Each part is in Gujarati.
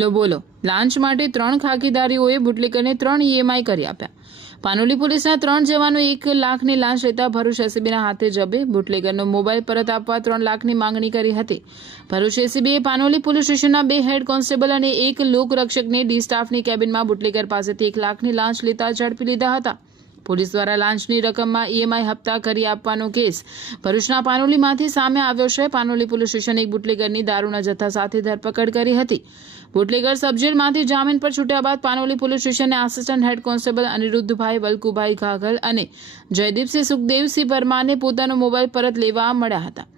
લો બોલો લાંચ માટે 3 ખાકીદારીઓએ બુટલેગરને 3 EMI કરી આપ્યા। પાનોલી પોલીસના 3 જવાનો 1 લાખની લાંચ લેતા ભરૂચ એસીબીના હાથે જબે। બુટલેગરનો મોબાઈલ પરત આપવા 3 લાખની માંગણી કરી હતી। ભરૂચ એસીબીએ પાનોલી પોલીસ સ્ટેશનના 2 હેડ કોન્સ્ટેબલ અને 1 લોકરક્ષકને ડી સ્ટાફની કેબિનમાં બુટલેગર પાસેથી 1 લાખની લાંચ લેતા ઝડપી લીધા હતા। પોલીસ દ્વારા લાંચની રકમમાં EMI હપ્તા કરી આપવાનો કેસ ભરૂચના પાનોલીમાંથી સામે આવ્યો છે। પાનોલી પોલીસ સ્ટેશને એક બુટલેગરની દારૂના જથ્થા સાથે ધરપકડ કરી હતી। બુટલેગર સબજેલમાંથી જામીન પર છૂટ્યા બાદ પાનોલી પોલીસ સ્ટેશને આસિસ્ટન્ટ હેડ કોન્સ્ટેબલ અનિરુદ્ધભાઈ વલ્કુભાઈ ઘાઘલ અને જયદીપસિંહ સુખદેવસિંહ પરમારને પોતાનો મોબાઈલ પરત લેવા મળ્યા હતા।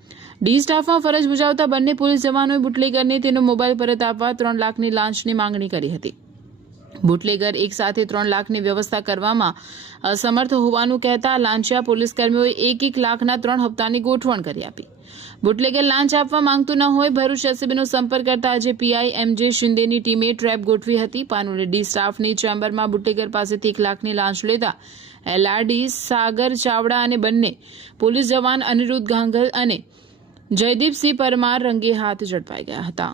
ડી સ્ટાફમાં ફરજ બજાવતા બંને પોલીસ જવાનોએ બુટલેગરને તેનો મોબાઈલ પરત આપવા 3 લાખની લાંચની માંગણી કરી હતી। બુટલેગર એક સાથે 3 લાખની વ્યવસ્થા કરવામાં અસમર્થ હોવાનું કહેતા લાંચિયા પોલીસકર્મીઓએ 1 લાખના 3 હપ્તાની ગોઠવણ કરી આપી। બુટલેગર લાંચ આપવા માંગતું ન હોય ભરૂચ એસીબીનો સંપર્ક કરતા આજે પીઆઈ MJ શિંદેની ટીમે ટ્રેપ ગોઠવી હતી। પાનોલી ડી સ્ટાફની ચેમ્બરમાં બુટલેગર પાસેથી 1 લાખની લાંચ લેતા LRD સાગર ચાવડા અને બંને પોલીસ જવાન અનિરુદ્ધ ઘાંઘલ અને જયદીપસિંહ પરમાર રંગે હાથ ઝડપાઈ ગયા હતા।